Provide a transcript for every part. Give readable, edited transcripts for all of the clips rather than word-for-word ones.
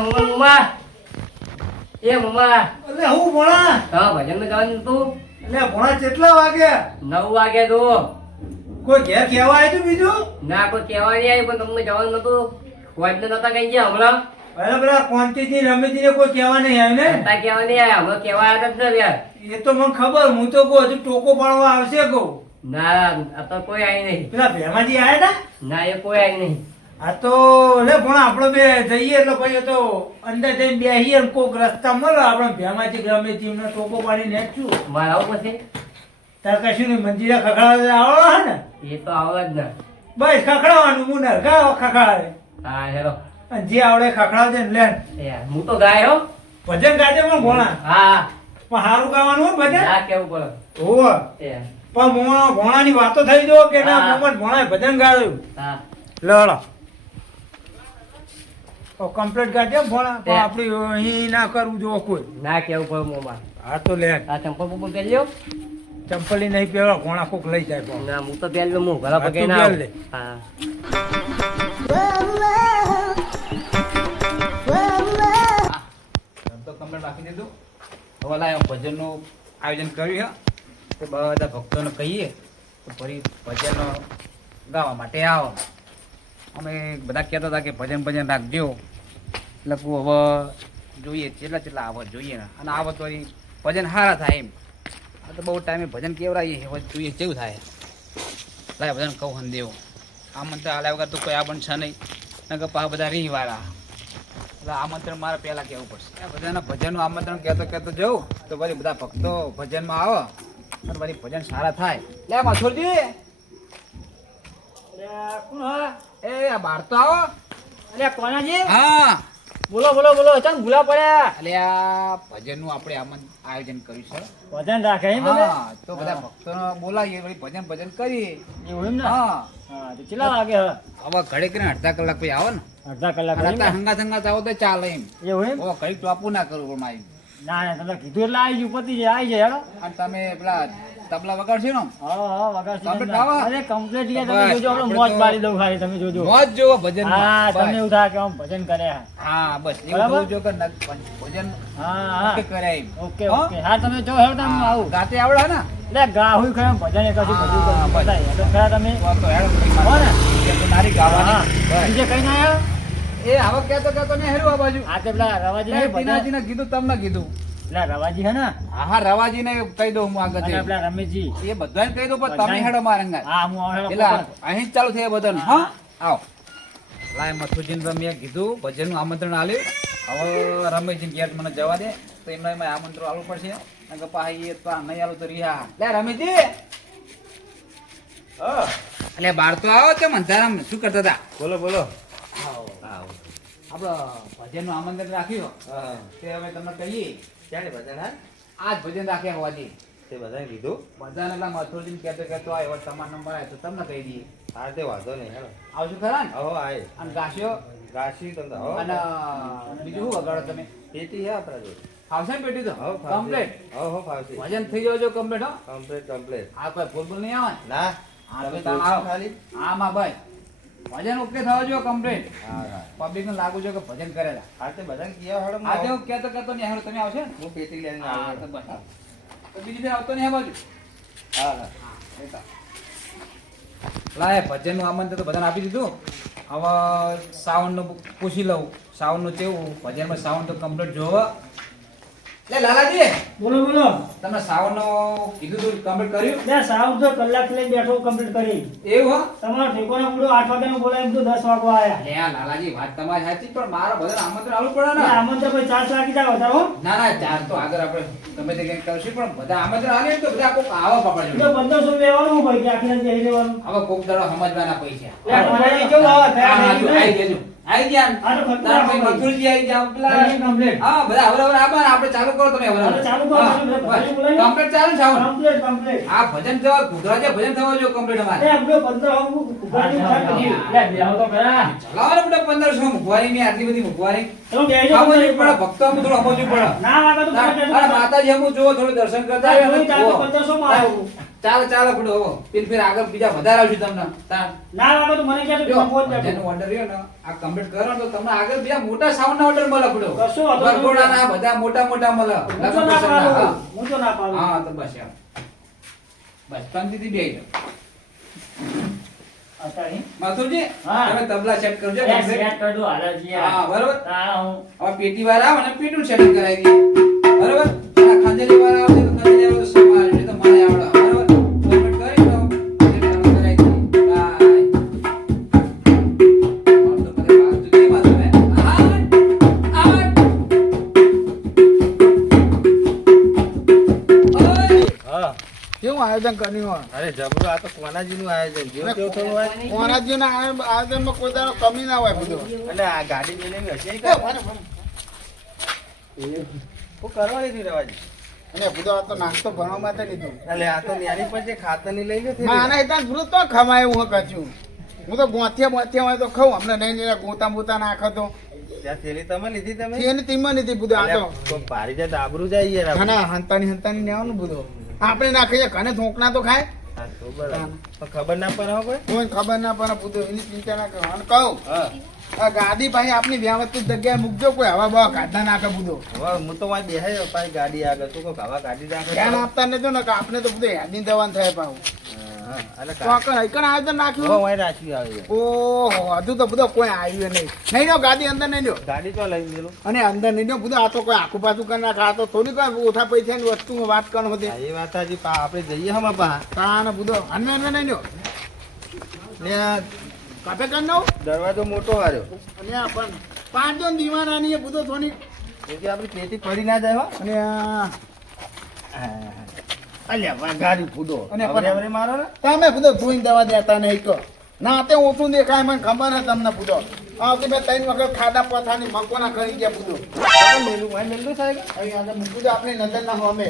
મમ્મા એ મમ્મા એટલે હું ભણા હા ભજન માં જવાનું તું એટલે ભણા કેટલા વાગ્યા 9 વાગે તો કોઈ ઘેર કહેવા આવ્યું તું બીજું ના કોઈ કહેવા નહીં આવ્યું પણ તમને જવાનું નતું વાજને નતા કઈ ગયા હમણાં અરે પેલા કોંતીજી રમેશજીને કોઈ કહેવા નહીં આવ્યું ને નતા કહેવા નહીં આવ્યા હમણાં કહેવા આવ્યા જ ને યાર એ તો મને ખબર હું તો કહું હજુ ટોકો પાડવા આવશે કહું ના આ તો કોઈ આવી નહીં પેલા ભેમાજી આવ્યા હતા ના એ કોઈ આવી નહીં આ તો લે પણ આપણે બે જઈએ એટલે પછી તો અંદર જઈને બેસીએ ને કોક રસ્તા મળે આપણે ભેમાજી રમેશજી એમને ટોકો પાડી નેચું મારે આવું પછી તાર કશું નહીં મંજીરા ખખડાવવા આવડો હે ને એ તો આવે જ ને બસ ખખડાવવાનું હું નરખા ખખડાવે હા હેરો અને જે આવડે ખખડાવજે ને લેન યાર હું તો ગાય હો ભજન ગાજે પણ ભોણા હા પણ સારું ગાવાનું હોય ભજન ના કેવું પડે હોવે એ પણ ભોણાની વાતો થઈ જો કે ના હા. મોમન ભોણાએ ભજન ગાયું હા લડો ઓ કમ્પ્લીટ ગાજે ભોણા પણ તે. આપણી અહીં ના કરવું જો કોઈ ના કેવું પડે મોમાં હા તો લે આ ચંપલ બપલ પહેર્યો ચંપલી નહીં પહેરવા ભોણા કોક લઈ જાય પણ ના હું તો પહેર્યો હું ઘરા હા, પગે તું ના પહેર આવું. લે. હા તો કમ્પ્લેટ રાખી દીધું હવે લાય ભજનનું આયોજન કર્યું છે તો બધા ભક્તોને કહીએ તો ફરી ભજન ગાવા માટે આવો અમે બધા કહેતા હતા કે ભજન ભજન રાખજો એટલે કહું હવે જોઈએ કેટલા આવો જોઈએ ને અને આવો તો વળી ભજન સારા થાય એમ આ તો બહુ ટાઈમે ભજન કેવડાવીએ હવે જોઈએ કેવું થાય લાય ભજન કહું હંદેવો આમંત્રણ આલ્યા વગર તો કોઈ આ બનશે નહીં નકર પાછા બધા રીહવાળા એટલે આમંત્રણ મારે પહેલા કહેવું પડશે આ બધાના ભજનનું આમંત્રણ કહેતો જવું તો પછી બધા ભક્તો ભજનમાં આવો અને પછી ભજન સારા થાય લે માથુરજી એ આ બહાર તો આવો અરે કોનાજી હા બોલો બોલો બોલો ચાલ ભૂલા પડ્યા એટલે આ ભજનનું આપણે આયોજન કર્યું છે વજન રાખે એમ તમે હા તો બધા ભક્તોને બોલાવીએ વળી ભજન કરીએ એવું એમ ને હા હા તો કેટલા વાગે હવે હવે ઘડી કરીને અડધા કલાક પછી આવો ને અડધા કલાક અને એમ ને? અત્યારે હંગાત આવો તો ચાલે એમ એવું એમ ઓ ઘડી ટોપું ના કરવું પણ મારી ના ના તમે કીધું એટલે આવી ગયું પતી જાય આવી જાય હેડો અને તમે પેલા તબલા વગાડશો ને હા હા વગાડ Complete ગાવા? અરે કમ્પ્લીટ તમે બસ, જોજો આપણે આપણે મોજ તો- પાડી દઉં ખાલી તમે જોજો મોજ જોવો ભજન હા તમને એવું થાય કે આમ ભજન કરે હા બસ એવું બરાબર? જોવું જો કે ભજન હા હા કે કરે એમ ઓકે હો? ઓકે હા તમે જો હેડો તમે હા, આવું ગાતે આવડે ને એટલે ગાહું ખરા ભજન એ કશું બધું હા, કશું બસ. બતાય તો ખરા તમે તો હેડો પછી હો ને? એ તો નારી હા ગાવાની બસ. બીજે કઈ ના આવ્યો એ હવે કહેતો ને હેરું આ બાજુ આ તો પેલા રવાજી ને ભજન ટીનાજીને કીધું તમને કીધું પેલા રવાજી હે ને હા હા રવાજીને કહી દઉં હું આગળ અને પેલા રમેશજી એ બધાને કહી દઉં પણ તમે બધાને. હેડો મારા અંગાત. હા હું આવે એટલે અહીં જ ચાલુ થયા બધાને હા આવો લાય મથુજીને મેં કીધું ભજનનું આમંત્રણ આલ્યું હવે રમેશજીને ઘેર મને જવા દે તો એમને એમાં આમંત્રણ આલવું પડશે અને પાછી એ તો આ નહીં આલું તો રિહા લે રમેશજી એટલે બાર તો આવો છે મંધારામ શું કરતા હતા બોલો બોલો આપડે ભજનનું આમંત્રણ રાખ્યું તે હવે તમને કહીએ ક્યારે ભજન હા આજ ભજન રાખ્યા હોવાથી તે બધાએ કીધું બધાને એટલા મથુરજીને કહેતો આ એવો તમારો નંબર આવ્યો તો તમને કહી દઈએ હા તે વાંધો નહીં હેડો આવશું ખરા ને હો આય અને ગાસ્યો ગાછી તમને હો અને બીજું શું વગાડો તમે પેટી હે આપણા જોડે ફાવશે ને પેટી તો હો કમ્પ્લીટ હો ફાવશે ભજન થઈ જજો કમ્પ્લીટ હો કમ્પ્લીટ કમ્પ્લીટ આ કોઈ ભૂલ ભૂલ નહીં આવે ને? ના હા તમે તો તમે આવો ખાલી આમાં ભાઈ ભજન ઓકે થવા જો કમ્પ્લીટ હા હા પબ્લિક ને લાગુ છે કે ભજન કરેલા હા તે બધાને કહેવા હેડો આ તો કહેતો ને હેરો તમે આવશે ને હું પેટી લઈને હા આવું તો હેડો. બસ તો બીજી ફેર આવતો નહીં હે બાજુ હા હા લાય ભજનનું આમંત્રણ તો બધાને આપી દીધું હવે સાવનનું પૂછી લઉં સાવનનું કેવું ભજનમાં સાવન તો કમ્પ્લીટ જોવો લે લાલાજી બોલો બોલો તમે સાવનનું કીધું તું કમ્પ્લીટ કર્યું બે સાવ તો કલાક લઈને બેઠો કમ્પ્લીટ કરી એવું હો તમારો ઠેકોનો પૂરો 8 વાગ્યાનો બોલાય એમ તો 10 વાગવા આયા લે આ લાલાજી વાત તમારી સાચી પણ મારો બધાને આમંત્રણ આલવું પડે ને આમંત્રણ કોઈ 4 વાગી જાવ વધારો હો ના ના ચાર તો આગળ આપણે ગમે તે કંઈક કરશું પણ બધા આમંત્રણ આલે તો બધા કોક આવો પાપડ તો 1500 લેવાનું ભાઈ કે આખી રાત બેહી રહેવાનું હવે કોક દાડો સમજવાના પૈસા લે મને કેવું આવે હા, હા, કયા આઈ જજો આઈ ગયા આ તો ખતરા તાર ભાઈ ભાઈ. મથુરજી આઈ ગયા પેલા કમ્પ્લીટ હા બધા હવે આભાર આપણે ચાલુ કરો તમે હવે હવે ચાલુ કરો, તમે ભજન બોલાવી લો. કમ્પ્લીટ ચાલુ છે હવે કમ્પ્લીટ કમ્પ્લીટ આ ભજન થવા ગુજરાતી ભજન થવા જો કમ્પ્લીટ અમારે એ આપણો 15 હું ઉગાડી ઉઠાડી લે બેહો તો ખરા ચલાવો ને બેટા 1500 મુકવાની ની આટલી બધી મુકવાની તમે બેહી જાઓ સમજવું પડે ભક્તો અમુક થોડું સમજવું પડે ના વાગા તો તમે અરે માતાજી અમુક જુઓ થોડું દર્શન કરતા તારે આવ્યો હવે ચાલો 1500 માં આવ્યો ચાલો પડો હવે ફિર આગળ બીજા વધારે આવશું તમને તાર ના લાગે તો મને ક્યાં તો ફોન કરજો. જેનો ઓર્ડર રહ્યો ને આ કમ્પ્લીટ કરો ને તો તમને આગળ બીજા મોટા સાઉન્ડ ના ઓર્ડર મળે પડો કશો વાંધો નહીં. વરઘોડાના બધા મોટા મળે હું તો ના પાડું. હું તો ના પાડું. હા તો બસ એમ બસ શાંતિથી બેહી અત્યારે માથુરજી હા. તમે તબલા સેટ કરજો યાર, complete. સેટ કરી દો, હાલે છે યાર. હા બરોબર હા, હું હવે પેટી વાળા આવે ને પેટીનું સેટિંગ કરાવી દઈએ બરોબર આ ખંજરી વાળા આવે તો ખંજરી વાળો સમાર એટલે તો મારે આવડે બરોબર કોમેન્ટ કરી દો એટલે ચાલુ કરાવી દઈએ બાય ઓર તો કરે વાત જુદી વાત હે હા કેવું આયોજન કર્યું અરે જબરું આ તો કોનાજીનું આયોજન જેવું તેવું થોડું હોય કોનાજીના આયોજનમાં કોઈ દાડો કમી ના હોય બધું એટલે આ ગાડી મેલેલી હશે ઈ એ કાંઈ? ભલે, ભલે. હું કરવાની હતી રવાજી અને બધો આ તો નાસ્તો ભણવા માટે લીધું એટલે આ તો ન્યાની પર જે ખાતરની લઈ લે માના હિતા ભૂલ તો ખમાય હું કચ્યું હું તો ગોથિયા હોય તો ખાઉં અમને નહીં ગોતા બોતા નાખો તો ત્યાં થેલી તમે લીધી તમે એની તીમાં નથી બધું આ તો અલ્યા, કોક ભારી જાય તો આબરૂ જાય યાર આપણે. ના હંતાની લેવાનું બધું આપણે ના ખાઈએ ઘણે ધોકના તો ખાય હા, તો બરાબર. પણ ખબર ના પડે હો કોઈ કોઈ ખબર ના પડે બધું એની ચિંતા ના કરો અને કહું હા આ ગાડી ભાઈ આપની વ્યવસ્થિત જગ્યાએ મૂકજો કોઈ હવા બવા કાઢના નાખે બધું હવે હું તો વાંય બેહાયો પાછી ગાડી આગળ તું કોક હવા ગાડી રાખે ધ્યાન આપતા નતો ને કે આપણે તો બધું યાદી દેવાનું થાય પાછું હા, એટલે તો આ કણ આયોજન નાખ્યું વાંય રાખી આવી ઓહો હજુ તો બધો કોઈ આવ્યું નહીં નહીં લો ગાડી અંદર નહીં લો ગાડી તો લઈ ગયેલું અને અંદર નહીં લો બધું આ તો કોઈ આખું પાછું કરી નાખે આ તો થોડી કોઈ ઓછા પૈસાની વસ્તુમાં વાત કરો હતી એ વાત હજી આપણે જઈએ હમણાં પા તાને બધો અંદર અંદર નહીં લો ને આ કાપે કરી નાવ દરવાજો મોટો હાર્યો અને આ પણ પાંચ જણ દીવાનાની એ બધો થોડી એટલે આપણી પેટી પડી ના જાય હો અને આ અલ્યા ગાડી ફૂદો અને અને પણ- હવે મારો ને તમે બધો ધોઈને દવા દેતા નહીં કહો ના તે ઓછું દેખાય મને ખબર હે તમને બધો આવતી બે ત્રણ વખત ખાડા પથાની મકોના કરી ગયા બધું મેલું વાંય મેલું થાય કે? અહીં આગળ મૂકું તો આપણી નજર ના હોમે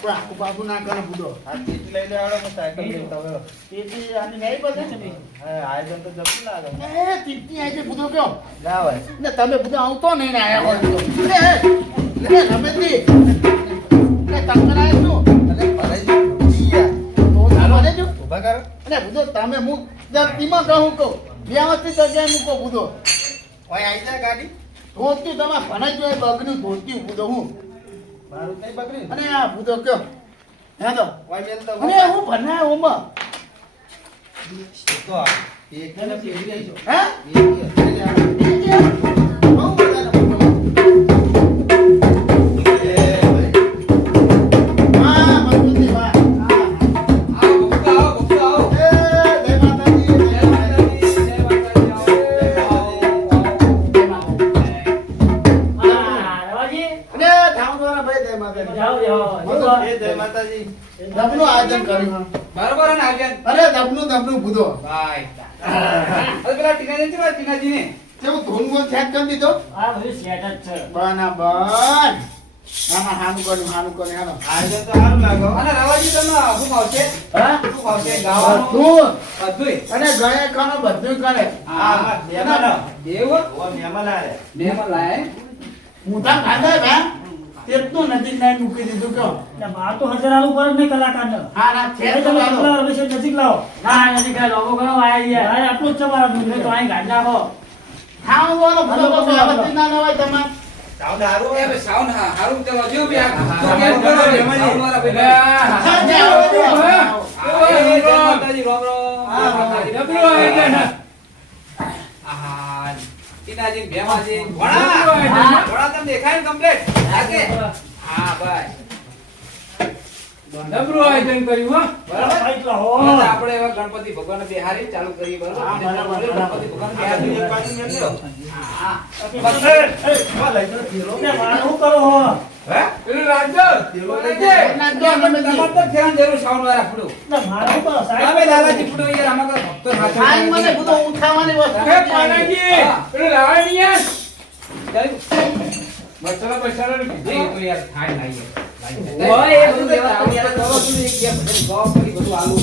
કોઈ આખું પાછું ના કરે બધો આ પેટી લઈ લે આવડો હું સાયકલ લઈને તો હવે. તેથી આની નહીં બધે ને હા, આયોજન તો જબરું લાગે એ ટીપી આવી છે બધો કયો ના હોય ને તમે બધો આવતો નહીં ને આયા હોય તો રમેશજી તમે આવ્યો શું અરે ભરાઈ ગયું. યાર. તો ચાલો જો ઊભા કરો અને બધો તમે હું ધરતીમાં કહું કહું વ્યવસ્થિત જગ્યાએ મૂકો બધો ઓય આવી જાય ગાડી ધોતી તમે ભણાઈ જોઈએ બગડ્યું ધોતી બધો હું મારું નહીં બગડ્યું અને આ બધો કયો હે તો ઓય મેલ તો અને હું ભણાય ઓમાં તો આ એકને પેટી લઈ જો હે પેટી બહુ બધા બધો હા મજબૂતી હા આવો ભક્તો આવો એ જય માતાજી જય માતાજી જય માતાજી આવો હા, રવાજી. અને ઠામ દ્વારા ભાઈ જય માતાજી જાઓ, જાઓ. એ જય માતાજી દબનું આયોજન કર્યું બરોબર ને આર્યન અરે દબનું ભૂદો બાય હવે પેલા ટીનાજી છે ટીનાજી ને તેવું ધૂન ગોળ સેટ કરી દીધો આ બધું સેટ જ છે. બરાબર હા હાનું કર્યું હાલો આયોજન તો સારું લાગો અને રવાજી તમે શું ખાવશે હા? શું ખાવશે ગાવાનું બધું બધુંય અને ગયા ખાનો બધું કરે હા મહેમાન દેવ ઓ મહેમાન આરે મેમન લાય મોટા ખાધા ભા તેટલું નજીક નહીં મૂકી દીધું કયો એટલે માર તો હજારાનું પર જ નહીં કલાકારને. હા ના છે એટલે તો તમે લાવો. કેટલા વર્ષે નજીક લાવો. ના, નજીક લાવો. લોગો કરો, આયા છીએ. હા, આટલું જ છે મારા દૂધને તો અહીં ગાડી નાખો. ખાવું વાળો બધો તો વ્યવસ્થિત ના લેવાય તમારે તાવ દારૂ એ બે સાઉન્ડ હા હારું ચલો જો બે આ હા, તો હા, કેમ કરો હા, બે હા, સાઉન્ડ વાળા બે હા, જાઓ, જાઓ. જય માતાજી રામ રામ હા, માતાજી હા. ડબલું આવી જાય આહા ટીનાજી ભેમાજી ઘોડા તમે દેખાય ને કમ્પ્લીટ લાગે હા ભાઈ ડબરું આયોજન કર્યું હો. બરાબર સાઈડ લાવો. હવે આપણે હવે ગણપતિ ભગવાન બિહારી ચાલુ કરીએ બરાબર હા, બરાબર, ગણપતિ ભગવાન આ બિહારી એક બાજુ મેલ લ્યો. હા બસ લઈ જો થેલો. એટલે મારે શું કરો હો? હે પેલું રાજ્ય પેલું લઈ લઈ જાય. નાખજો અમે બધી. તમારે તો ફેરાન જરૂર સાઉન્ડ વાળા ફૂડું એટલે મારે શું કરો? સાઈડ તમે દાદાજી ફૂડો યાર આમાં તો ભક્તો ખાઈ મને બધો ઉઠાવવાની વસ્તુ હે નથી આવી. પાનાજી, હા. પેલું લાવવાની યાર. મસાલા બસાલા ને કીધું તો યાર થાય ના યાર ઓય, એ બધું લેવા આવું યાર કરો છું ને, એક બે ભજન ગાઓ કરી બધું આલું.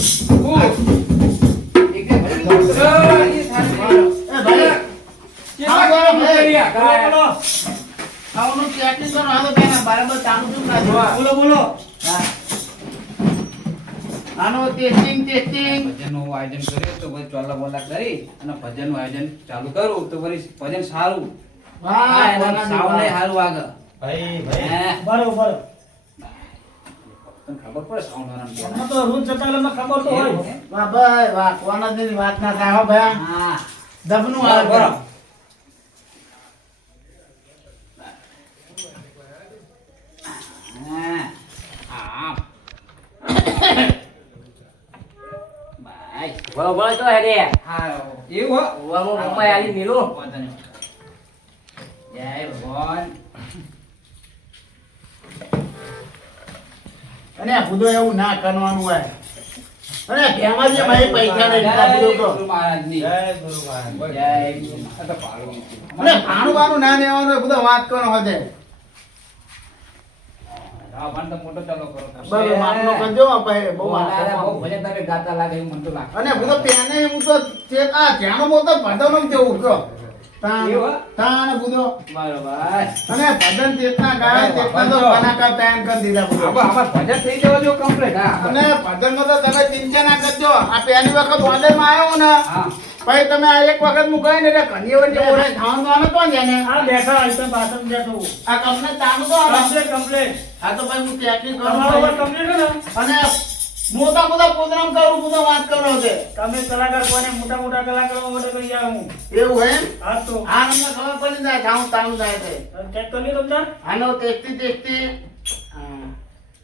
એક બે ભજન ગાઓ કરી. એ ભાઈ કેટલા હા, કામ કર્યા? બોલો, બોલો. ખાવાનું ચેકિંગ કરો હાલો બેના બરાબર ચાલુ શું ના જોવા બોલો, બોલો. હા આનો ટેસ્ટિંગ ટેસ્ટિંગ ભજનનું આયોજન કર્યું તો પછી ચોલા બોલા કરી અને ભજનનું આયોજન ચાલુ કરું તો પછી ભજન સારું વાહ એના સાઉન્ડ સારું આગળ ભાઈ હે બરોબર તને ખબર પડે સાઉન્ડ વાળાને એમાં તો રૂલ ચટાલામાં ખબર તો હોય વાહ ભાઈ વાહ કોનાની વાત ના થાય હો ભાઈ હા દબનું બરોબર. આવે હા આમ ભાઈ બરોબર તો હે રે હા એવું હો હું મમ્મા આલી મેલું વાંધો નહીં. જય ભગવાન અને આ ભૂદો એવું ના કરવાનું હોય અને ભેમાં જે ભાઈ પૈસા નહીં આ ભૂદો જય કહો. ગુરુ મહારાજની. જય ગુરુ મહારાજ જય ગુરુ મહારાજ. આ તો પાડો. અને ભાણું બાણું ના લેવાનું હોય, બધો વાત કરો હદે હા, પણ તો મોટો ચાલો કરો. બરાબર માપનો કરજો ભાઈ બહુ અરે, બહુ વાત ભજન તમે ગાતા લાગે એવું મને તો લાગે. અને બધો પેને હું તો તે આ જાણો બોલતો ભજનો જેવું છો એવું? તાણ બધો બરોબર. અને ભજન જેટના ગાય તેટલા તો કલાકાર તૈયાર કરી દીધા બધો આમાં ભજન થઈ જવા જો complete, હા. અને ભજનમાં તો તમે ચિંતા ના કરજો આ પહેલી વખત ઓર્ડરમાં આવ્યો ને હા. પછી તમે આ એક વખત હું કહી ને એટલે ઘણી વખત જે ઓળે ખાવાનું તો ને આ બેઠા હોય તો પાછળ બેઠો આ કંપની ચાલુ તો આવે. કમ્પ્લીટ કમ્પ્લીટ આ તો ભાઈ હું ચેકિંગ તમારો કરું કમ્પ્લીટ ને અને મોટા મોટા પ્રોગ્રામ કરું બધો વાત કરો છે તમે કલાકાર કોને મોટા મોટા કલાકારો માટે કરી આવું એવું હે હા તો આ તમને ખબર પડી જાય ખાવું ચાલુ થાય છે ચેક કરી લો તમને આનો ટેસ્ટી ટેસ્ટી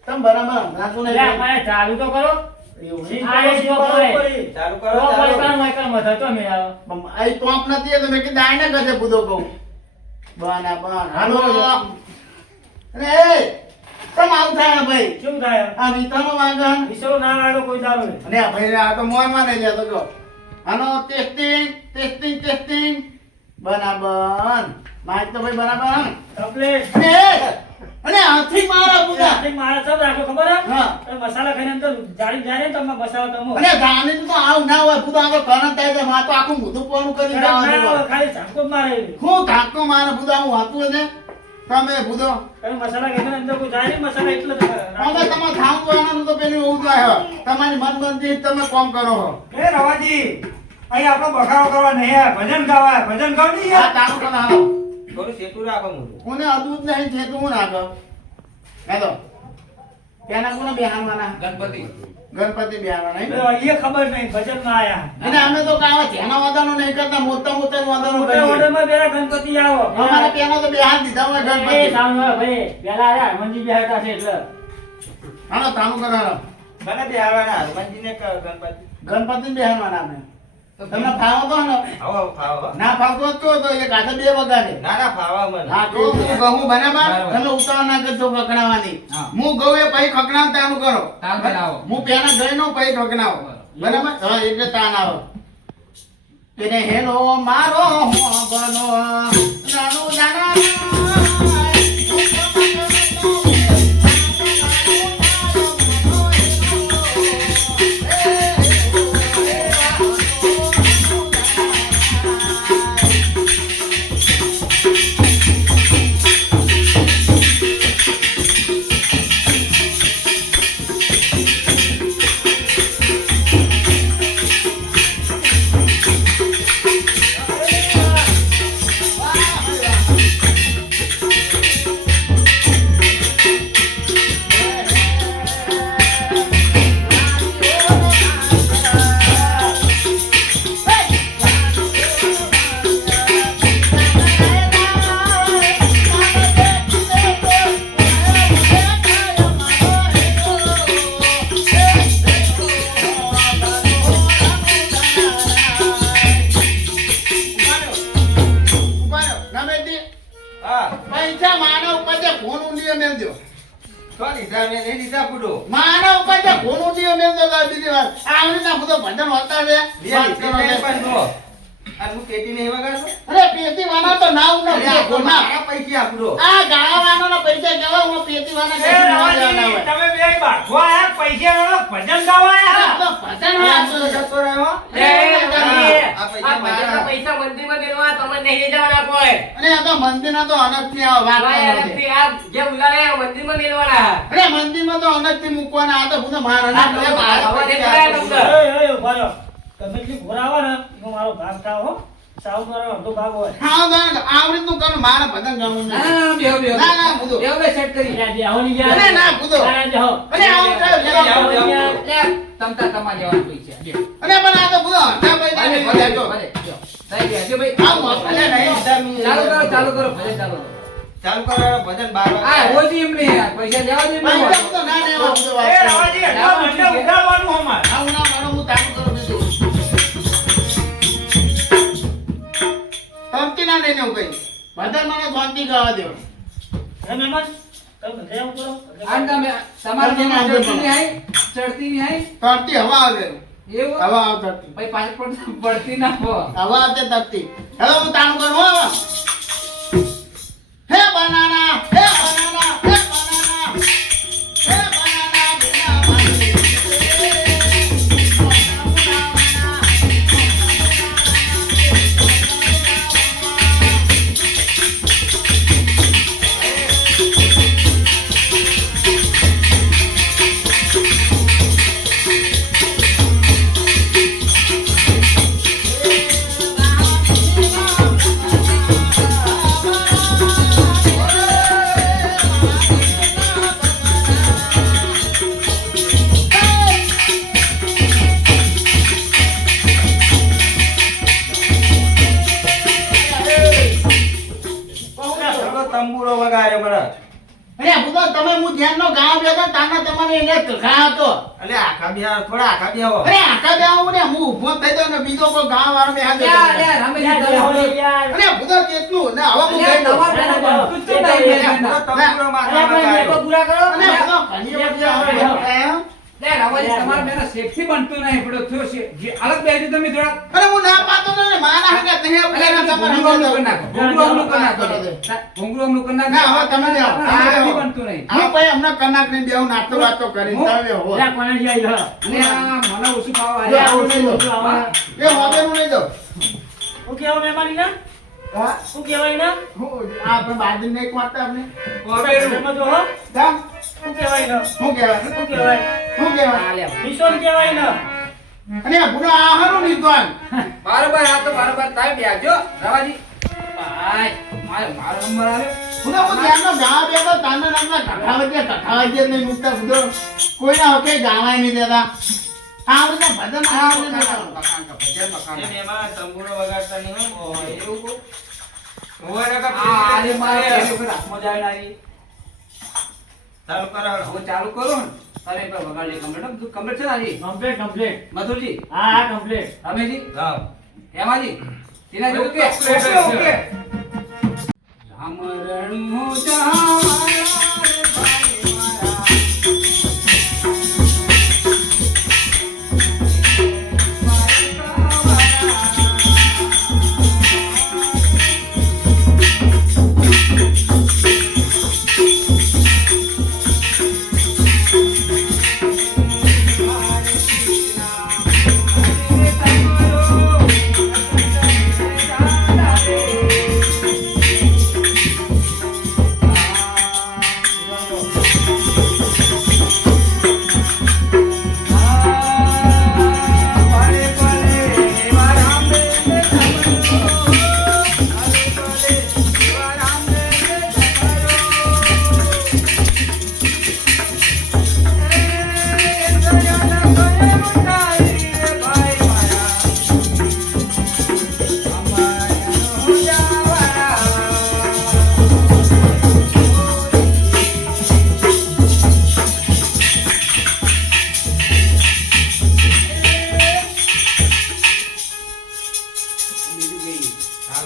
તમે બરાબર નાખું લે નહીં આપણે ચાલુ તો કરો એવું જી છે. આ એ જો કરે ચાલુ તો કરો ચાલુ. પૈસા માઈકલ મથા તો મે આવે આ ટોપ નથી તો મેં કીધું આઈને કરશે બુધો કહું બના બન હાલો અરે એ તમ આવું થાય ને ભાઈ શું થાય આ વિતાનો વાગન વિસરો ના લાડો કોઈ દારો નહીં અને આ ભાઈ આ તો મોર માં નહીં જતો જો આનો ટેસ્ટિંગ ટેસ્ટિંગ ટેસ્ટિંગ બરાબર માઈક તો ભાઈ બરાબર હે ને? કમ્પ્લીટ અને હાથી મારા બુધા મારા સબ રાખો ખબર હે હા એ મસાલા ખાઈને અંદર જાળી જાય ને તમે મસાલા તમો અને ગાને તો આવું ના હોય બુધા આગળ કરંટ થાય છે માં તો આખું મોઢું પોણું કરી ના જવાનું આવે, ખાલી ઝાંકો જ મારે હું ધાકો મારે બુધા હું વાતું ને તમે બુધો તમે મસાલા ખાઈને અંદર કોઈ જાય નહીં મસાલા એટલે જ અમે તમારે ખાવું જોવાનું તો પેલું એવું થાય તમારી મનગમતી તમે કોમ કરો હો એ રવાજી અહીં આપણો બખાડો કરવા નહીં આવે ભજન ગાવા ભજન ગાવ નહીં આ તારું તો હાલો થોડું સેટું રાખો મોઢું. કોને અદૂત નહીં છે તું નાખો હેલો કેના કોને બિહારવાના ગણપતિ. ગણપતિ બિહારવાના નહીં એ ખબર નહીં ભજન માં આયા અને અમે તો કાવા ધ્યાના વાદાનો નહીં કરતા મોટા મોટા જ વાદાનો મોટા કરીએ ઓર્ડરમાં પેલા ગણપતિ આવો અમારે પેલા તો બિહાર દીધા હોય એ ગણપતિ સાંભળો ભાઈ પેલા આયા હનુમાનજી બેઠા છે એટલે હાલો તાનું કરાવો મને બિહારવાના હનુમાનજીને કહો ગણપતિ. ગણપતિ બિહારવાના અમે તમને ફાવો તો ને આવો ફાવો હો. ના ફાવતો જ તો એક હાથે બે વગાડે ના ના ફાવા મને. હા તો હું કહું બરાબર બરાબર. તમે ઉતાવળ ના કરજો ખકડાવાની હા. હું કહું એ પછી ખકડાવ તાનું કરો તાન બનાવો. હું પેલા ગઈ નો પછી ખકડાવો બરાબર હા એટલે તાન આવો તેને હેલો મારો હો બનો નાનું નાના હા. પૈસા માનવ ઉપર જે ફોન ઊંડીએ મેલજો તો લીધા મેં નહીં લીધા પૂડો. માનવ ઉપર જે ફોન ઊંડીએ મેલજો તો બીજી વાર આ રીતના બધો ભજન હોતા છે વાત કરો લીધા છો. પણ જો. આ હું પેટી નહીં વગાડતો? અરે પેટી વાળા તો ના ઉના અરે આ તો મારા પૈસા પૂડો. આ ગાવા વાળાના પૈસા કેવા હું પેટી વાળા એ કશું ના રવાજી દેવાના હોય. તમે બે બાખવા આયા પૈસા વાળો ભજન ગાવા આયા આ તો ભજન હોય આ તો. જતો રહ્યો. એ રવાજી, આ પૈસા આ ભજનના મારા. પૈસા મંદિરમાં દેવા તમે નહીં લઈ જવાના કોઈ હોય. અને આ તો મંદિરના તો અનગથી આ વાત ભાઈ, કરવાનો છે. અલગથી આ જે ઉલાળે આ મંદિરમાં મેલવાના. અરે મંદિરમાં તો અનગથી મૂકવાના, આ તો બધા મારા આ તો આવા જે કરાય તમને. ઉભા રહો. તમે જે ઘોડા આવો ને એનો મારો ભાગ થાવ હો. સાઉથ વાળો અડધો ભાગ હોય. હા ના આ રીતનું કરો, મારા ભજન ગાવાનું ના નહીં. ના બેહો બેહો ના, ના, બુધો. બેહો બે સેટ કરી યા બેહો ની યાર. અરે ના બુધો. ના બેહો. અરે આવું થયું, બેહો, આવું બેહો. થયું. લે તમતા તમા જવાનું પૈસા બેહો. અરે પણ આ તો બુધો ના ભાઈ ભલે ના ભલે બેહો. ભલે બેહો. થઈ ગયા જો ભાઈ આમ અરે નહીં ચાલુ કરો ભલે ચાલુ કરો. ચાલુ કરો ભજન 12 આ હોજી એમ નહીં યાર પૈસા લેવા દે એમ નહીં. પૈસા બુધો ના લેવા બુધો વાત એ કરો. રવાજી, એટલા મંડે ઉડાડવાનું અમાર. આવું ના માનો, હું ચાલુ કરું બીજું. શાંતિ ના લઈને હું કઈ ભજન મને શાંતિ ગાવા દો. હે મહેમાન, તમે બધે આવું કરો. આમ તમે તમારે તમે જેમાં આવજો ચડતી નહીં આવી? ચડતી નહીં આવી? તરતી હવા આવે, એવું હવા આવે તરતી, ભાઈ પાછળ પડતી ના હો. હવા આવતે તરતી. હવે હું ચાલુ કરું હો. હે બનાના, હે બનાના, હે બનાના, હે બનાના બિના મારી. તંબુરો વગાડ્યો મને. અરે બુધો તમે હું ધ્યાનનો ગાવ બેઠો તાના તમને એને ઘા હતો. એટલે આખા બિહાર થોડા આખા બિહાર અરે આખા બે આવું ને હું ઊભો થઈ જાઉં ને બીજો કોઈ ગાવ વાળો બેહા યાર જતો. યાર રમેશ યાર, તમે બેહો હવે ને યાર. અરે બુધો કેટલું ને હવે હું યાર, ગઈ દઉં. તમારે પેલા બધું જ ચડાઈ ગયા પૂરો છે. તંબુરો માથા અરે આપણે વગાડ્યો. મેકો પૂરા કરો. અને બુધો ઘણી બધી આવે બેહો. એમ. યાર, રવાજી, તમારે બેના સેફથી બનતું નહીં પેલો થયો છે જે અલગ બેસી તમે થોડા અરે હું ના પાતો ને મારા હંગાત નહીં આવું. અલ્યા, એના તમારા ઘૂંઘરું હંગાત અમલું કરી આવું. નાખો. ઘૂંઘરું અમલું કરી નાખો. ના, હવે તમે જાઓ. સેફથી બનતું નહીં. હા ભાઈ હમણાં કનાક ને બેહું નાતો વાતો કરી હું? તમે હો. અલ્યા, કોને જાય હો? અલ્યા, મને ઓછું ખાવા જો આયા. આવું નહીં દો. એ હવે નું નહીં દો. શું કહેવા મહેમાન ઈના? હા? શું કહેવાય ઈના? હું આ આપણે બાજરી નહીં વાંચતા આપણે. એમાં જો હો. જામ. શું કહેવાય ઈના? શું કહેવાય? શું કહેવાય? શું કહેવાય? આ લે. મિશોન કહેવાય ઈના. અને આ ગુનો આ હારું વિદ્વાન. બરાબર આ તો બરાબર તાય બેજો રવાજી ભાઈ મારો નંબર આવ્યો ગુનો હું ધ્યાનનો ગાવા બેઠો તાના નામના કથાવજ્ય નહીં મૂકતા ગુનો. કોઈના હકે ગાવાય નહીં દેતા. આ બધા ભજન આવડે નહીં દેતા. મકાન કા ભજન મકાન એ મહેમાન તંબુરો વગાડતા નહીં હો. એવું કો હોય ને કાં આ આલે મારે ચાલુ પેલું કરા મજા આવી આવી કરાવો. હું ચાલુ કરું ને અરે પર વગાડી કમ્પ્લીટ તું કમ્પ્લીટ છે આજી કમ્પ્લીટ કમ્પ્લીટ. મધુરજી હા હા કમ્પ્લીટ. રમેશજી હા. હેમાજી ટીનાજી ઓકે complete ઓકે છે. ઓકે રામ રણુ જહાવાળા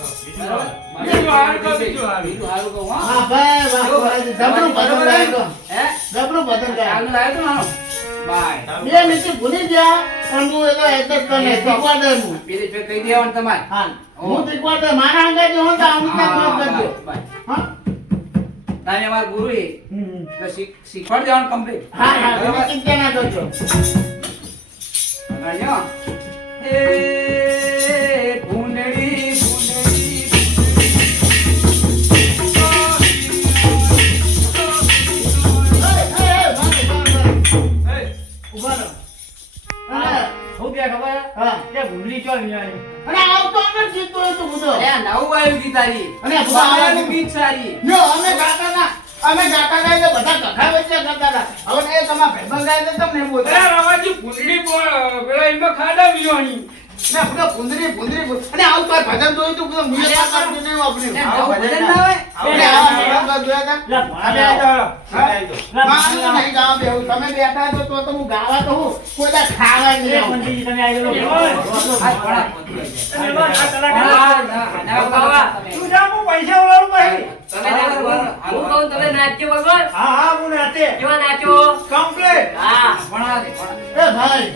રે ભાઈ મારા બીજું હારું કહું હા હા ભાઈ વાહ ભાઈ જબરું ભજન ગાય તો. હે જબરું ભજન ગાય. ચાલુ લાવ્યો તો મારો બાય બે નીચે ભૂલી ગયા પણ હું એનો એડજસ્ટ કરી શીખવા દે હું. પેલી ફેર કહી દેવાનું તમારે હા હું શીખવા દે મારા અંગા જો હું તો આમ ના કરજો. હા તાને અમારા ગુરુ એ હમ. એટલે શીખવાડી દેવાનું કમ્પ્લીટ હા હા તમે ચિંતા ના કરજો. અગણ્યો એ ભૂંડડી ભૂંડડી શું કે ખબર હા. કે ભૂંડલી ચો વિયાણી અને આવતો આગળ જીતતો હોય તો બધો અરે આ નવું આવ્યું કી તારી અને બાવાની બીજ સારી જો અમે ગાતા ગાય તો બધા કથા વચ્ચે કરતા હતા. હવે એ તમારા ભાઈબંધ ગાય તો તમને એમ બોલતા. રવાજી ભૂંડલી પેલા એમાં ખાડા વિયાણી ના, બધા ભૂંદરી અને આવું કોઈ ભજન જોયું તું બધું મુએ વાત કરતું નહીં વાપર્યું. આવું ભજન ના હોય આપણે આવા ભજન જોયા હતા? મારું તો નહીં ગાવા બેહું. તમે બેઠા છો તો હું ગાવા તો હું કોઈ દા ખાવા નહીં આવું. તું જા, હું પૈસા ઉડાડું પછી. હું કહું તમે નાચ્યો વગર હા હા હું નાચે કેવા નાચો કમ્પ્લીટ. હા એ ભાઈ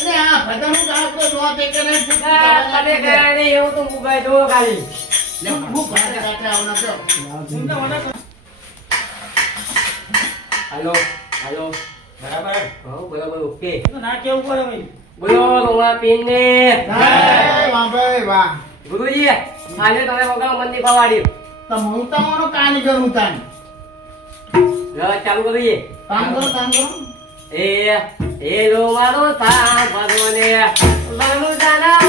અને આ ભજન હું ગાતો તો તે કે નહીં પૂછતું તમે ગાવા ગયા નહીં એવું તો મુકાય દો ખાલી હું ભજન ગાતે આવના છો. હાલો હાલો બરાબર. હા બરાબર ઓકે તો ના કેવું પડે ભાઈ. બોલો રોમા પીન ને જય વાહ ભાઈ વાહ. ગુરુજી આજે તમે વગર મંદી ફવાડી તો હું તમારો કાની કરું તાન. ચાલુ કરીએ કામ કરો. એ રોમારો સાંભળો ને બનુ જાના હો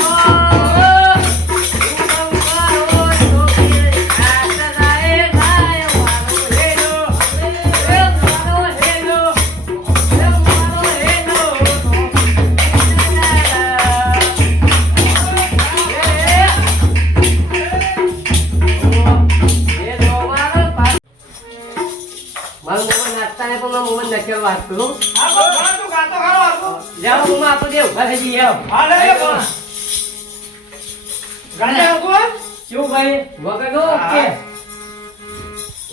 મારું મોમાં નાચતા ને પણ મારું મોમાં નચર વાગતું હા બસ ઘણા તું ગાતો ખરો આખું. જાઓ મોમાં આપું દેવ ઉભા થઈ જઈએ આવો. હા લે લે પણ. ગાંડા આખું? શું ભાઈ વગર ઓકે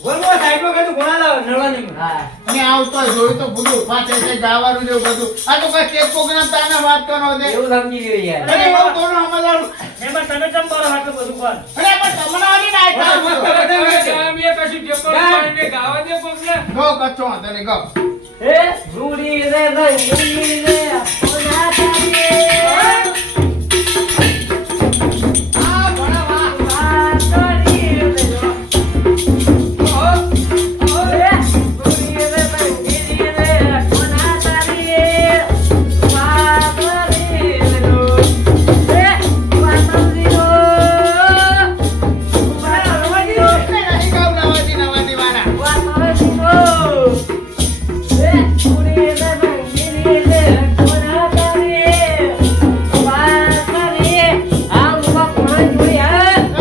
બોલવો સાઈડમાં કીધું ઘણા લાવો નળવાની માં. હા અને આવતો જોયું તો બધું પાછે છે ગાવાનું ને એવું બધું. આ તો કોઈ કેક પ્રોગ્રામ તાને વાત કરો છે. એવું સમજી ગયો યાર અરે બહુ તોડો સમજાવું. એમાં તમે ચમ કરો આટલું બધું પણ. અરે પણ તમને આની ના થાય. ગો કચ્છો વાંધો નહીં, ગો. એ રૂડી રે રંગી રે ઓના તારી આ ભણવા વાતરી રે ઓ રૂડી રે રંગી રે ઓના તારી વાતરી રે વાતરી રો નહીં ગાવ નવાજી વાળા. વાતરી રો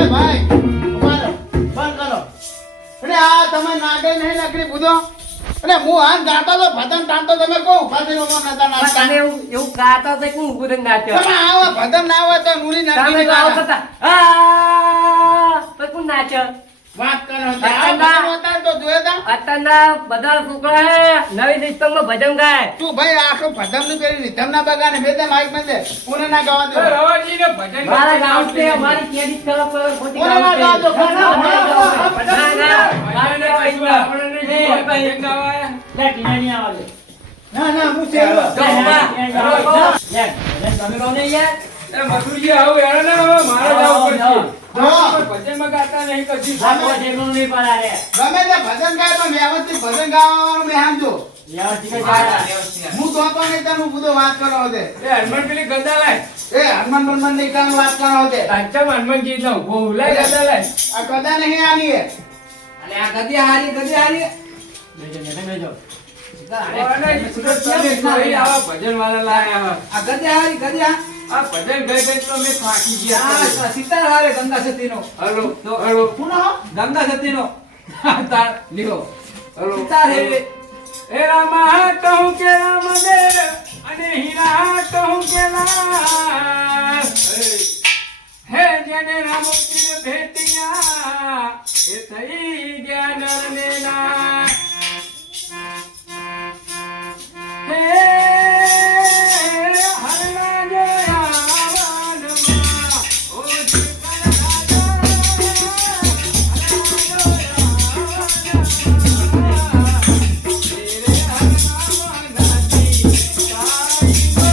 એ ભાઈ ઉભા રહો. બંધ કરો. અને આ તમે નાગે નહીં નકરી બુધો. અને હું હાથ ગાતો તો ભજન ટાણતો તમે કહો ઉભા થઈને ઉભા નતા નાચતા. એવું ગાતા તો કોણ ઉભું થઈને નાચ્યો તમે આવો ભજન ના હોય તો નુરી નાખી તમે તો આવું કરતા કોણ નાચ્યો વાત કરો. આ ભજન હોતા તો જોયા તા? અત્યારના બધા છોકરા હે નવી સિસ્ટમમાં ભજન ગાય તું ભાઈ આખું ભજન નું પેલી રીધમ ના બગાડે બે તે માઈક બંધ કોને ના ગાવા દો. મારા ગામ છે અમારી કેદી ખરાબ ખોટી ઓલા ગામ ગાજો, છે. ખાના, ના, ખાના, ના, મારે નહીં પૈસા. લે ટીના નહીં આવવા દે. ના ના હું સેલો. તમે કહો ને યાર. આ તો ટેકનો નહીં પડા રે. ગમે તે ભજન ગાય પણ વ્યવસ્થિત ભજન ગાવાનું મેં સમજો. વ્યવસ્થિત જ ગાતા. હું તો નહીં તને બધો વાત કરો છે. એ હનુમાન પેલી ગદા લાય એ હનુમાન બનમાન ની તને વાત કરો છે. તાચા હનુમાનજી નો બોલાય ગદા લાય આ કદા નહીં આની હે. અને આ ગદી હારી બેજો ને બેજો. ભજન વાળા લાયા આ ગદી હારી ગદી હા આ ભજન ગઈ ગઈ તો અમે થાકી આ સીતાર હારે ગંગા સતીનો હલો તો હલો કોણ હો? ગંગા સતીનો તાર લીધો હલો સીતાર હે એ રામા કહું કે રામ દે અને હીરા કહું કે લાલ હે જેને રામોજી ભેટિયા એ થઈ ગયા નર ને નાથ. હે હરણા જોયા વનમાં, ઓ જીવન રાજા, હરણા જોયા વનમાં, તેરે હરણા મનાતી, તારી ગો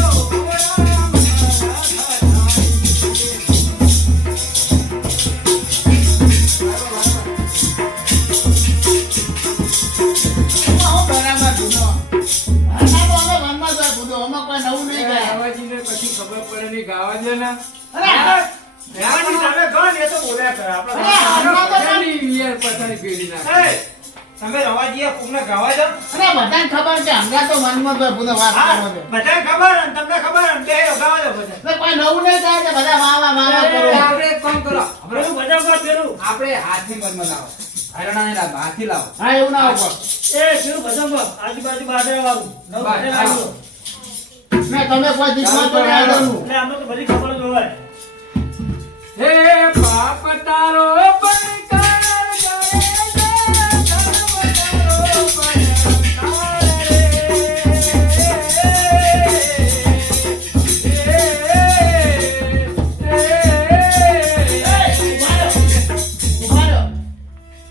ખબર પડે નહીં ગાવા દે ને અરે મહેમાનજી તમે કહો ને એ તો બોલ્યા કરે આપણે અરે, હમણાં તો પછાડી યાર પછાડી પેઢી નાખે એ, તમે રવા જઈએ કોકને ગાવા દો અરે બધાને ખબર છે હમણાં તો મનમાં તો બધો વાત હા કરો છે બધાને ખબર અને તમને ખબર અને બે ગાવા દો બધા એટલે કોઈ નવું નહીં થાય છે બધા વાવા વાવા કરો આપણે એક કામ કરો પેલું બધા પર પેલું આપણે હાથની મનમાં લાવો હરણા લાવો હાથી લાવો હા એવું ના હોય એ પેલું બધા પર આજુબાજુ બાજરા વાળું નવું બસ, બધા હા. લાવ્યું. ને તમે કોઈ જીતમાં તો નહીં આવવાનું એટલે અમને તો બધી ખબર જ હોય હે બાપ તારો પડકાર ઉભા રહો.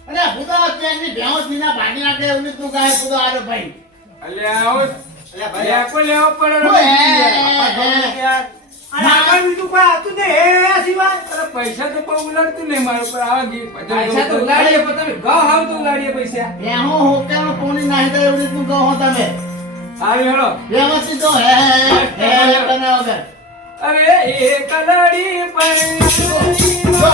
અરે ભૂતો ટ્રેનની ભેંસ વિના ભાગી નાખે એવું તું કહે ભૂતો આરો ભાઈ અલ્યા આવો લેકો લેવો પડે ઓય, અને આગળ બીજું કોઈ આવતું નહીં એ સિવાય અરે પૈસા તો પણ ઉલાડતું નહીં મારા પર આવા ગીત પૈસા તો ઉલાડીએ પણ તમે ગાવ હાવ તો ઉલાડીએ પૈસા ભેહો હોકેનો કોની નાખી દે એવું તું કહો તમે સારું હેલો વ્યવસ્થિત તો હે તને વગર અરે એ કલડી પણ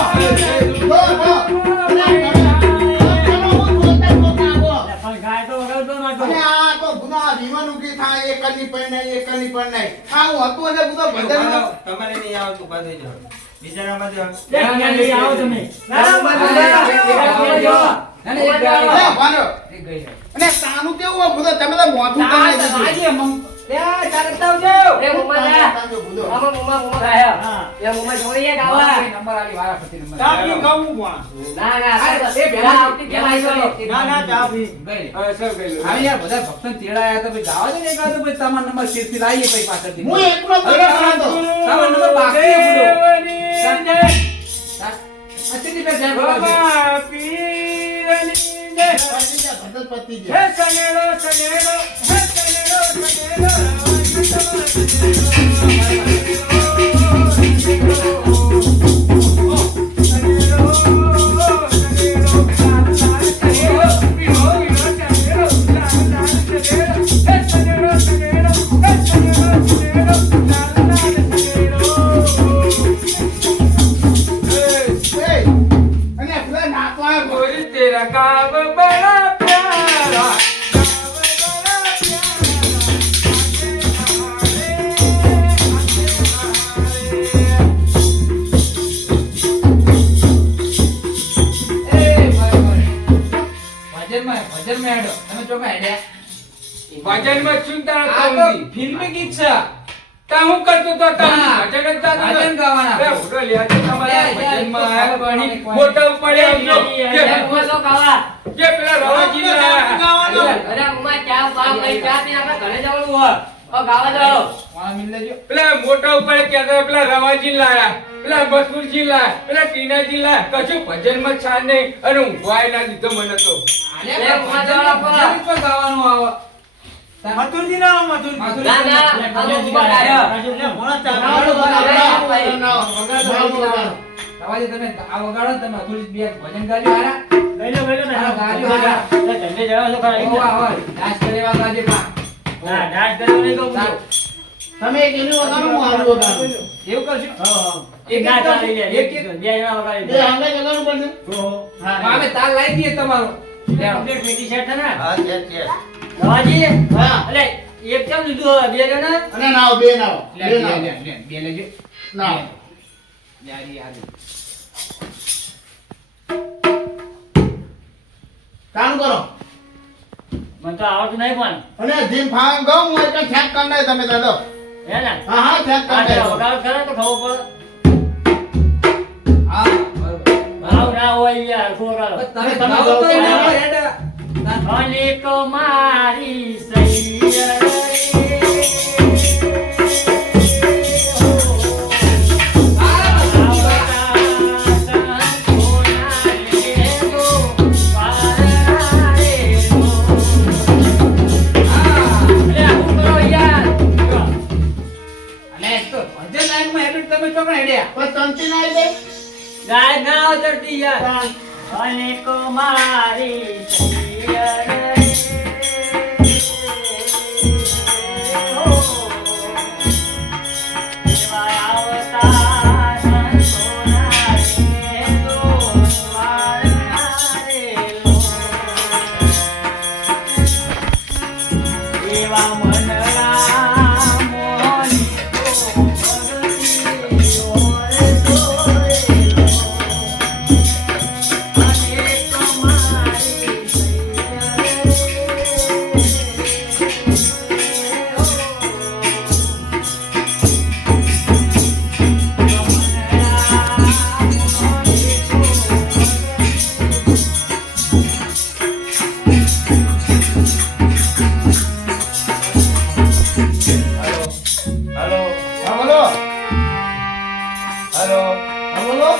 ગાય તો વગાડતો નતો અને આ તો ગુના જીવનનું કી થાય એકની પણ નહીં એકની પણ નહીં આ હું હતું એટલે બધો ભજનમાં તમારે નહીં આવતું પાછું જાઓ. બિચારામાં જ લઈ આવો તમે. ના, ના, અરે ભાનો એક ગઈ અને તાનું કેવું હોય બધો તમે તો મોથું કરી દીધું એ મુમ્મા જા. આમાં મુમ્મા ખાયા. હા. એ મુમ્મા જોડીએ ગાવા. નંબર આલી વાળા પછી નંબર ચા પી ખાવું પણ ના ના સાહેબ, એ પહેલા આવતી કેમ આવી ગયો? ના ના ચા પી ગઈ હવે સર ગયેલું. હા યાર બધા ભક્તન તેડાયા તો ભાઈ જાવા દે ને એકાદો ભાઈ તમારો નંબર શેરથી લાવીએ પછી પાછળથી હું એકલો ભેગો કરાતો તમારો નંબર બાકી છે બધો દેવની જય. અચ્છી પે જાય બોલો બાબા પીરની જય. ભજન પતી હે ગયા સનેડો સનેડો હે સનેડો સનેડો એ અને પેલા નાચવા गोरी तेरा गाँव बड़ा प्यारा गाँव बड़ा ભજનમાં હેડો તમે ચોકા હેડ્યા भजन में सुनता આ रहता તો हूँ ફિલ્મી ગીત છે ता हूँ करतो तो ता હા. भजन જ ગાતો હતો. ભજન ગાવાના. અરે ઉડો લ્યા છે તમારા યા, યા, ભજનમાં આયા પાણી કોઈ મોટા પડે આવજો. એ જે- મુમ્મા તો ગાવા. જે પેલા રવાજી લાયા. અરે મુમ્મા ચા બાપ લઈ ચા પીને આપણે ઘરે જવાનું હોય. ઓ ગાવા જાઓ. વાળા મિલ લેજો પેલા મોટા ઉપર કહેતા પેલા રવાજી લાયા પેલા બસુરજી લાયા પેલા ટીનાજી લાયા કશું ભજનમાં છાન નહીં અને ઊંઘવાય ના દીધો મને તો આલ્યા એ મજાવાળા પર. ભજન પર ગાવાનું આવે મથુરજી ના આવો, મથુરજી. ના ના આ મુમ્મા ગાયા. એટલે મોણા ચા વગાડો, પીવા. વગાડો. રવાજી તમે આ વગાડો ને તમે થોડી બે ભજન ગાજો હારા લઈ લો, લઈ લો ને. હા, ગાજો હારા. એટલે ધંધે જવા છો ખરા. ઓ આવો ડાન્સ કરેવા ગાજે પા ના, ડાન્સ કર્યો નહીં કહું છું. તમે એક એનું વગાડો હું આવું વગાડું એવું કરશું હા, હા. એક ના ચાલી જાય. એક- એક- બે જણા વગાડી એ દે. હંગે વગાડવું પડશે ઓહો. હા અમે તાલ લાવી દઈએ તમારો કમ્પ્લીટ પેટી સેટ છે ને? હા છે છે રવાજી, હા અલે, એક કેમ લીધું હવે? બે જણા? અને નાવ બે નાવ લે બે લે નાવ લે લે બે લેજો નાવ યારી યારી કામ કરો મને તો આવડતું નહીં પણ. અને જીમ ફામ ગાઉં હું એક ખેત કર નાય તમે દાદો હે ને? હા હા ખેત કર આ નાય વગાડો ખરા તો ખબર પડે. હા બરોબર ભાવ ના હોય યાર, હરખું વગાડો. તમે તમે ગાઓ તો ગાઓ એના તો પર હેડ અનેક મારી સૈયર અલે એક તો ભજન લાઈનમાં હેબિટ તમે ચોકણ હેડ્યા પણ તંતી ના દે ગાય ના ઉતરતી યાર. અનેક મારી સૈયર હેલો હા, બોલો.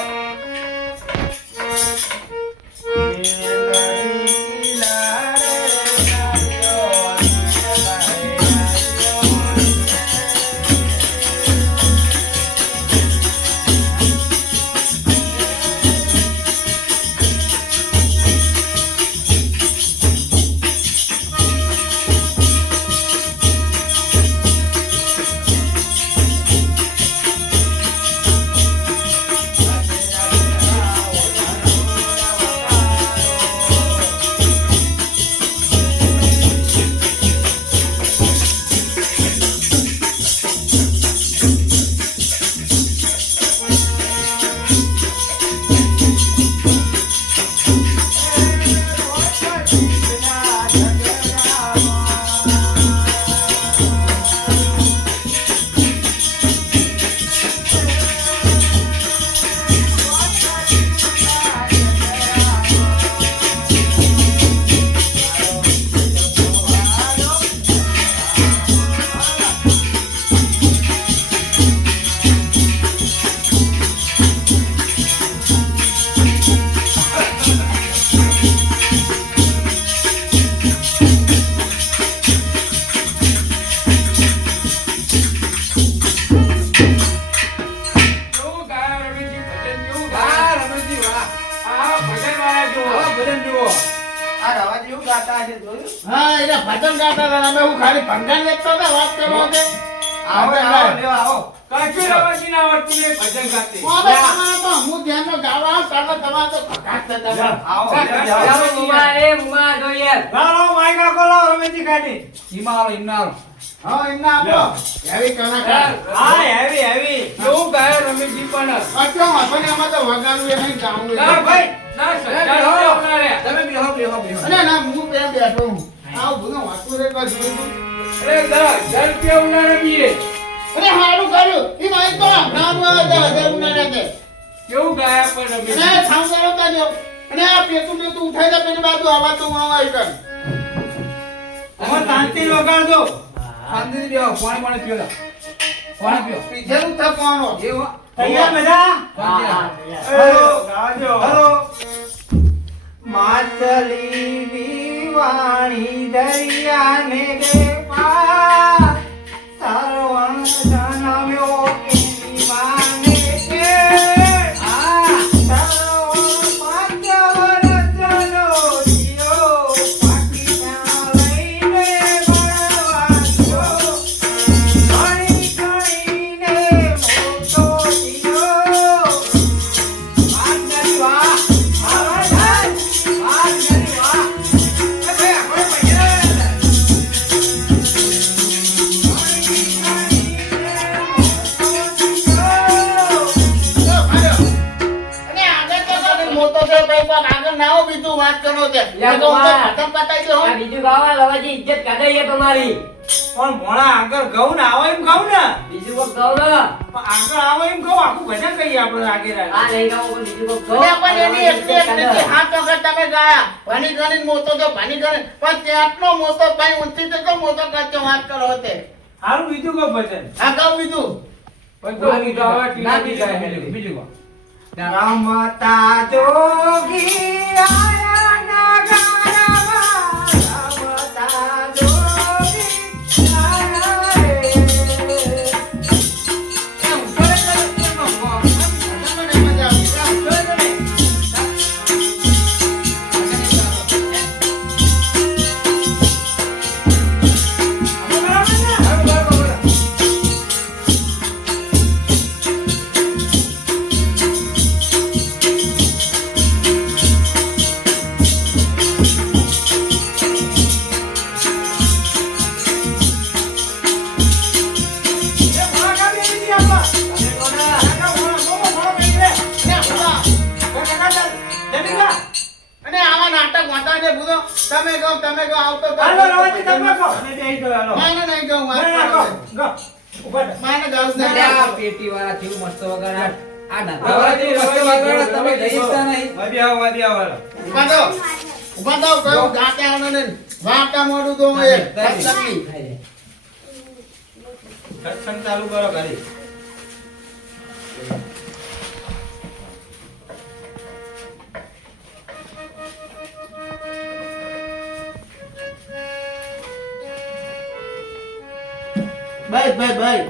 કેવું ગાય રમેશજી ભજન કેવું ગાય? વાહ, રમેશજી, વાહ. આ ભજન વાળા જુઓ. આવા ભજન જુઓ. આ રવા જેવું ગાતા હશે જોયું હા, એટલે ભજન ગાતા હતા. અમે હું ખાલી ભંગાણ વેચતો હતો, વાત કરો કે. આવો આવો લ્યો આવો કશું રવાજી ના આવડતું નહીં ભજન ગાતે. હું હવે તમારે તો હું ધ્યાનનો ગાવા આવું, તારે તમારે તો ભગાટ થતા હતા. આવો ચાલો મુમા એ મુમા જોઈએ લાવો માઈકા કોલો રમેશજી કાઢી ઈમાં આવો, ઈમાં આવો. હા, એમને આપો. એવી કલાકાર. હા હેવી હેવી કેવું ગાય રમેશજી પણ. અત્યારે આપણને આમાં તો વગાડવું એ નહીં, ગાવું એ ના નહીં. ભાઈ, ના સજાડો આપના રે. તમે બેહો, બેહો, બેહો. અરે ના, હું ત્યાં બેઠો હું. આવું બધું વાતું રે કોઈ જોયું. અરે 10,000 રૂપિયા ઉના રમીએ. અરે હારું કર્યું. એ મારી તો નામ આવે તો હજાર ઉનાળા દે. કેવું ગાયા પણ અને રમેશજી. થામ કરો તાજો. અને આ પેતું ઉઠાઈ દે પેલી બાજુ આવા તો હું આવા કર. હવે શાંતિ વગાડજો શાંતિથી બેહો, પાણી પીઓ લા. પાણી પીઓ. પીછેનું થકવાનો. એવો. તૈયાર બધા શાંતિ રાખ. હેલો ગાજો હેલો માછલી વિવાણી દરિયાને બે પાર સરવણ જનમ્યો એની માને કે સરવણ પાંચ વર્ષનો જીયો પાકીના લઈને ભણવા ગયો ગણીને મોટો જીયો વાહ વાહ અને આગળ તો તને મોટો છે ભાઈ, પણ આગળ ના આવો બીજું વાત કરો છે. યા આ તો કુમાર. ખતમ પતાઈ દો. આ બીજું ગાવા લવાજી ઇજ્જત કાઢે છે તમારી પણ ભોળા આગળ ઘઉં ને આવો એમ ઘઉં ને બીજું કોક ગાવ ને પણ આગળ આવો એમ કહું આખું ભજન કહીએ આપણે આગળ આ નહીં ગાવ પણ બીજું કોક ગાવ એટલે પણ એની એકલી એકલીથી હાથ વખત તમે ગાયા. ભણી ગણીને મોટો તો ભણી ગણીને. પણ તેટલો મોટો ભાઈ ઊંચી તો મોટો કરતો વાત કરો તે. સારું બીજું કોઈ ભજન આ કહું બીજું. બધું ગાવા ના, ટીવી બીજું ગાય. ગાય, બીજું ગાય. રમતા જોગી આયા નગારામાં, રમતા જોગી આયા રે. એમ કરે કરે કેમ આમ? તમને મજા આવી. અને આવા નાટક વાંટાને ભૂલો. તમે કહો આવતો તો. હાલો રવાજી તમે કહો અને બેહી જાઓ, હાલો. માને નહીં કહું વાત ના, ના, કરો. કહો, કહો. ઊભા થા. માને ગાવું છે. અરે આ પેટીવાળા કેવું મસ્ત વગાડે. આ ડાભાવાળા કેવું મસ્ત વગાડે. તમે જઈશતા નહીં. ઊભા થાઓ. ઊભા થાઓ, કહું જાતે આવવાનો નહીં. વાંટા મોઢું તો એ. તકલીફ. સત્સંગ ચાલુ કરો ઘરે ભાઈ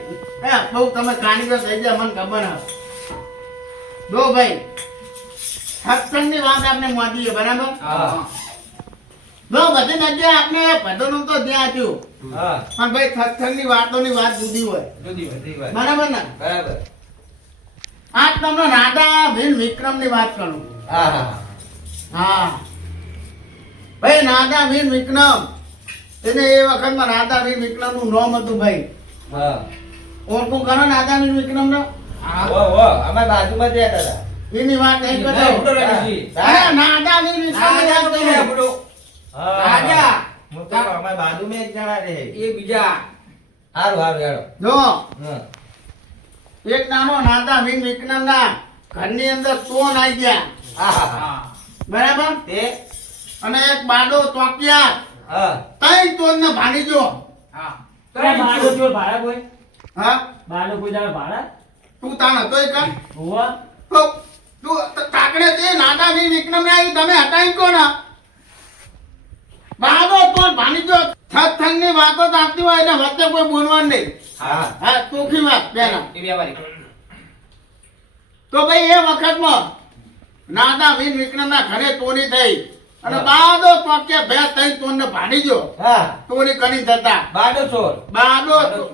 એ બહુ તમે કાણીગર થઈ ગયા મને ખબર હે જો ભાઈ સત્સંગની વાત આપણે મોદીએ બરાબર હા જો બધી જગ્યાએ આપણે ભજનનું તો ત્યાં થયું હા પણ ભાઈ સત્સંગની વાતોની વાત જુદી હોય જુદી બધી વાત બરાબર ને બરાબર આજ તમને રાધા ભીલ વિક્રમની વાત કરું હા હા હા ભાઈ રાધા ભીલ વિક્રમ એને એ વખતમાં રાધા ભીલ વિક્રમનું નામ હતું ભાઈ હા ઓળખું કરો રાધા ભીલ વિક્રમનો ઓ અમારી બાજુમાં જ રહેતા હતા એની વાત નહીં કરતો હા. અરે રાધા ભીલ વિક્રમની વાત કરું. હા. રાજા. હું તો અમારી બાજુમાં એક જણા રહે એ બીજા હારું હારું હેડો જો હા એક નાનો રાધા ભીલ વિક્રમના ઘરની અંદર ચોન આવી ગયા હા હા બરાબર તે અને એક બાડો ચોકિયા હા ત્રણ ચોર ને ભાડી જો હા ત્યાં બાળકો જોડ ભાડા કોઈ હા બાળકો કોઈ દાડો ભાડા તું તાણ હતો એક હોવા તો તું કાકડે તે રાધા ભીલ વિક્રમ ને આવી તમે હટાઈ કોણ બાડો ચોર ભાડી જો સત્સંગ ની વાતો ચાલતી હોય એટલે વચ્ચે કોઈ બોલવાનું નહીં હા હા ચોખ્ખી વાત બેના એ વ્યવહારિક તો ભાઈ એ વખતમાં રાધા ભીલ વિક્રમ ના ઘરે ચોરી થઈ અને બાડો ચોકિયા બે ત્રણ ચોર ને ભાડી જો હા ચોરી કરી જતા બાડો ચોર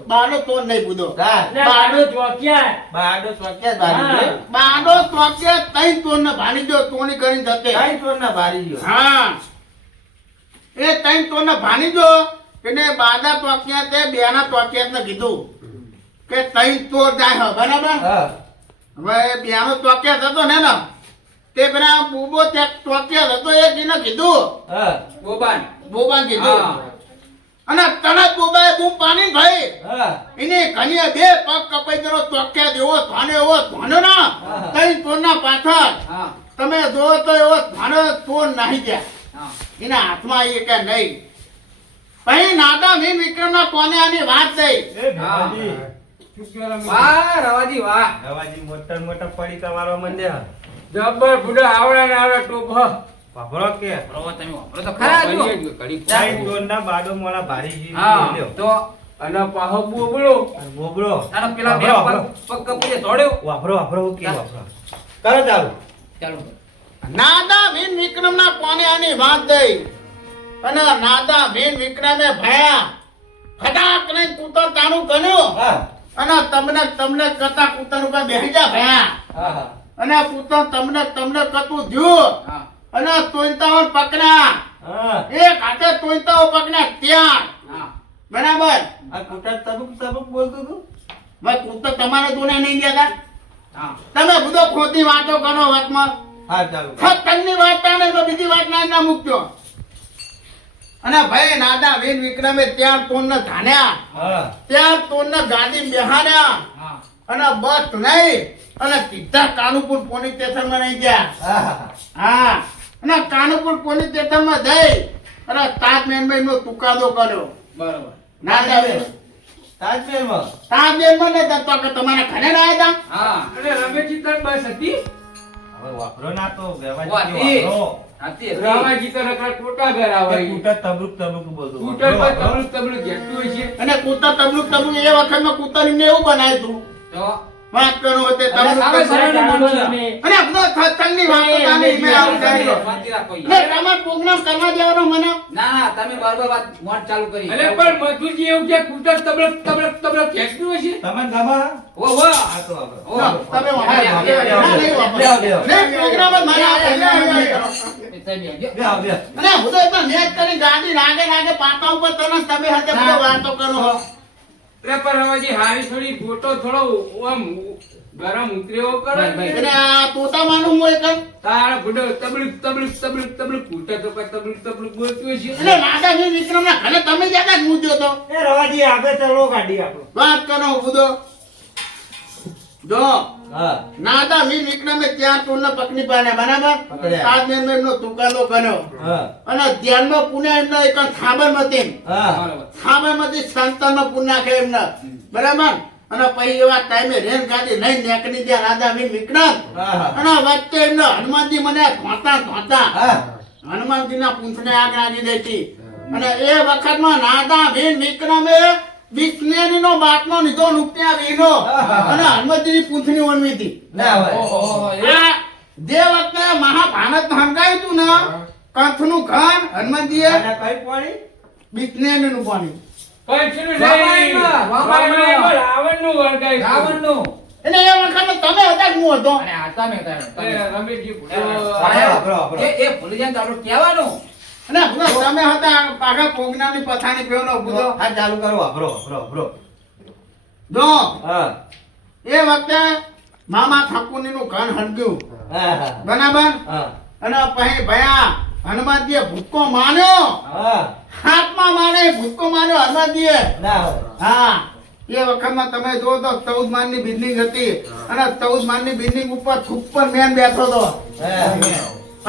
બાડો ચોર નહીં બુધો હા બાળકો ચોક્યા બાડો ચોક્યા જ બારી હા. ગયો. બાડો ચોકિયા ત્રણ ચોર ને ભાડી જો ચોરી કરી જતે કઈ ચોર ના બારી ગયો હા એ ત્રણ ચોર ને ભાડી જો એને બાદા ચોકિયા તે બેના ચોકિયા ને કીધું કે ત્રણ ચોર જાય હે, બરાબર હા હવે બેનો ચોકિયા થતો ને તે પેલા બુબો ત્યાં ચોકિયા થતો એ કીને કીધું હા ગોબાન બોબા કીધું હા. અને તરત બોબાએ બૂમ પાણી ભાઈ હા એને કનીએ બે પગ કપાઈ ગયો ચોકિયા જેવો થાને એવો થાનો ના હા. ત્રણ ચોરના પાછળ હા તમે જો તો એવો થાનો ચોર નાહી ગયા હા એના હાથમાં આવી કે નહીં પછી નાદા ભીલ વિક્રમના કોને આની વાત થઈ વાહ રવાજી વાહ નવાજી મોટર મોટર પડી તમારો મંદિર જબ્બર બુડા આવડા ને આવડા ટોપ હ વાપરો કે પ્રવો તમે વાપરો તો ખરા જો ઘડી કઈ ચોર ના બાડો મોલા ભારી જી હા લ્યો. તો અને પાહો બોબડો અને બોબડો તારો પેલા બે વાપરો, પગ કપીને દોડ્યો વાપરો વાપરો કે વાપરો કરો ચાલુ ચાલો નાદા ભીલ વિક્રમના કોને આની વાત થઈ અને નાદા ભીલ વિક્રમે ભયા ફટાક લઈને કૂતર તાનું કર્યું હા અને તમને કતા કૂતર ઉપર બેસી જા ભયા હા હા અને કૂતર તમને કતું ધ્યું હા અને તોયતાઓ પકડ્યા હા એક હાથે તોયતાઓ પકડ્યા ત્યાં હા બરાબર આ કુટર તબુક તબુક બોલતું તું ભાઈ કૂતર તમારે દોને નહીં ગયા હા તમે બધો ખોટી વાતો કરો વાતમાં હા ચાલુ સત્સંગની વાત તાને તો બીજી વાત ના મૂકજો અને ભાઈ નાદા વીર વિક્રમે ત્યાં તોડને ધાન્યા હા ત્યાં તોડને ગાડી બેહાડ્યા હા અને બસ નહીં અને સીધા કાનુપુર પોલીસ સ્ટેશનમાં નહીં ગયા હા હા અને કાનુપુર પોલીસ સ્ટેશનમાં જઈ અને તાજમહેલ નો ચુકાદો કર્યો બરોબર નાદા વીર તાજમહેલમાં તાજમહેલમાં ને તો કે તમારા ઘરે રહ્યા હતા હા અને રમેશજી તન બસ હતી હવે વાપરો ના તો વ્યવહાર વાતી. વાપરો હાથી રામાજી તો નકરા ટોટા ઘર આવે કુટર તબુક તબુક બોલતું સ્કૂટર પર વાપરો. તબલુક તબલુક જેટલું હોય છે અને કૂતર તબલુક એ વખતમાં કૂતર એમને એવું બનાવ્યું હતું તો વાત કરો તે અને તબલુક સામે તબલુક. સરળ માણસ છે. અને બધો સત્સંગની વાતો તાને ઈમે આવતી. શાંતિ રાખો ને યાર. તમારે પ્રોગ્રામ કરવા દેવાનો મને ના ના તમે બરોબર વાત મોટ ચાલુ કરી અરે પણ મધુજી એવું કે કૂતર તબલક તબલક તબલક ખેંચતું હોય છે તમને ખબર ઓ વાહ આ તો વાપરો. ઓ ના, તમે વાપરો. હા, ના, નહીં વાપરો. ને પ્રોગ્રામ જ મને આપે. એ તમે બેસજો. બેહો, બેહો. અને હું તો એટલા નેટ કરી ગાડી રાગે પાટા ઉપર તને તમે હાથે બધો વાતો કરો છો. અરે પણ રવાજી હારી થોડી ફોટો થોડો આમ ગરમ ઉતરેવો કરો ભાઈ, ભાઈ. અને આ તોતામાનું મોય કર. તારા બુડો તબલુક તબલુક તબલુક તબલુક કૂતર તો કોઈ તબલુક તબલુક બોલતું હોય છે એટલે રાધાજી વિક્રમના ઘરે તમે જ્યાં જ મૂક્યો તો. એ રવાજી આગળ ચલો ગાડી આપણો વાત કરો બુધો. જો હા નાદા વીર વિક્રમે ત્યાં તોડને પકડી પાડ્યા, બરાબર? પકડ્યા. તાજમહેલમાં એમનો ચુકાદો કર્યો હા અને ધ્યાનમાં પુણે એમનો એક સાબરમતી હા બરોબર સાબરમતી સંતાનનો પુણ્ય નાખે એમને, બરાબર? અને પછી એવા ટાઈમે રેલ ગાડી લઈને નીકળી ગયા રાધા વીર વિક્રમ. હા અને વચ્ચે એમનો હનુમાનજી મને ધોતા હા હનુમાનજીના પૂંછને આગ લાગી દઈ હતી. અને એ વખતમાં રાધા વીર વિક્રમે વિષ્ણુનો બાટલો લીધો રૂપિયા વીનો અને હનુમંતજીની પૂંછડી ઓનવી હતી. ના હોય. ઓહો, એ આ જે વખતે મહાભારત હંગાયું તું ને કંથનું ઘન હનુમંતજીએ આના કઈ પાણી? વિષ્ણુનું પાણી. કંસનું નહીં, રામાયણમાં, રામાયણમાં રાવણનું વળગાયું. રાવણનું. એટલે એ વખતે તમે હતા કે હું હતો? અને આ તમે હતા. એ રમેશજી એ ભૂલી જાય ને તો આપણે કહેવાનું. અને ભૂલો તમે હતા પાછા પોગનાની પથાણી પેલો ભૂલો. હા ચાલુ કરો વાપરો. જો હા એ વખતે મામા ઠાકુરજીનું ઘન હણગ્યું હા બરાબર. હા અને પછી ભયા હનુમાનજીએ ભૂતકો માન્યો, હા હાથમાં માને ભૂતકો માન્યો હનુમાનજીએ. ના હોય. હા એ વખતમાં તમે જો તો 14 માળની બિલ્ડિંગ હતી અને 14 માળની બિલ્ડિંગ ઉપર સુપરમેન બેઠો હતો હા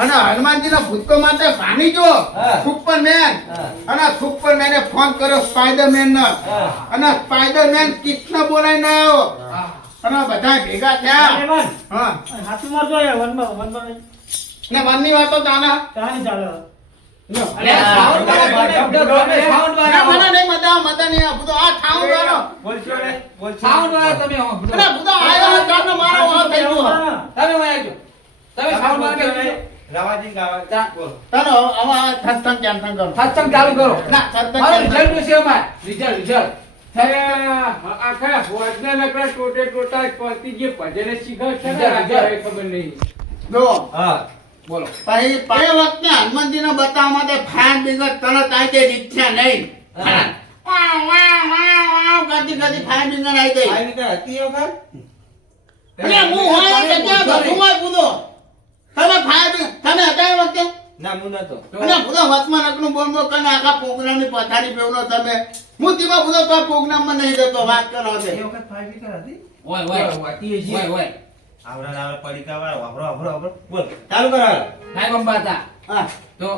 અને હનુમાનજીના ભૂતકો માટે ભાની જો હા. સુપરમેન. હા. અને સુપરમેને ફોન કર્યો સ્પાઈડરમેન ને હા. અને સ્પાઈડરમેન કૃષ્ણ બોલાઈને આવ્યો અને બધા ભેગા થયા. હા ને વનની વાતો તાના અરે sound વાળા તમે sound ના, મને વાળા. નહીં મજા નહીં આ બધો આ ઠાઉ વાળો બોલશો ને sound વાળા તમે હો. અને બધો આયો કારનો મારો વાહ થઈ ગયો. તમે વયા જાઓ. તમે sound વાળા કહી રવાજી ગાવા બોલો. તારો હવે આ સત્સંગ ચાંતન કરો. સત્સંગ ચાલુ કરો. ના સત્સંગ મારો ચાંતન. રિઝલ્ટ વિશે અમાર રિઝલ્ટ. આખા ભોજના નકરા ટોટે ટોટા પડતી જે ભજને શીખવશે ને બીજા. આ ખબર નહીં. જો હા બોલો. પછી એ વખતે હનુમાનજીને બતાવવા માટે ફાયર બ્રિગેડ તરત આવી ગઈ રીક્ષા નહીં. હા. વાવ, વાવ, વાવ, વાવ કરતી ફાયર બ્રિગેડ આવી ગઈ. આવી રીતે હતી એ વખત? અને હું હોય તો ત્યાં ઘરમાં કૂદો. તમે ફાયર બ્રિગેડ તમે હતા એ વખતે? ના હું નતો. અને બધો વચમાં નકનું બોલ બોલ કરીને આખા પ્રોગ્રામની પથારી પેવનો તમે. હું તેમાં બધો તો પ્રોગ્રામમાં નહીં જતો વાત કરો છે. એ વખત ફાઈવ વીકર હતી? ઓય. આવડા પડીકા વાળા વાપરો. બોલ ચાલુ કરો હાલ. નાય બંબા હતા. હા. તો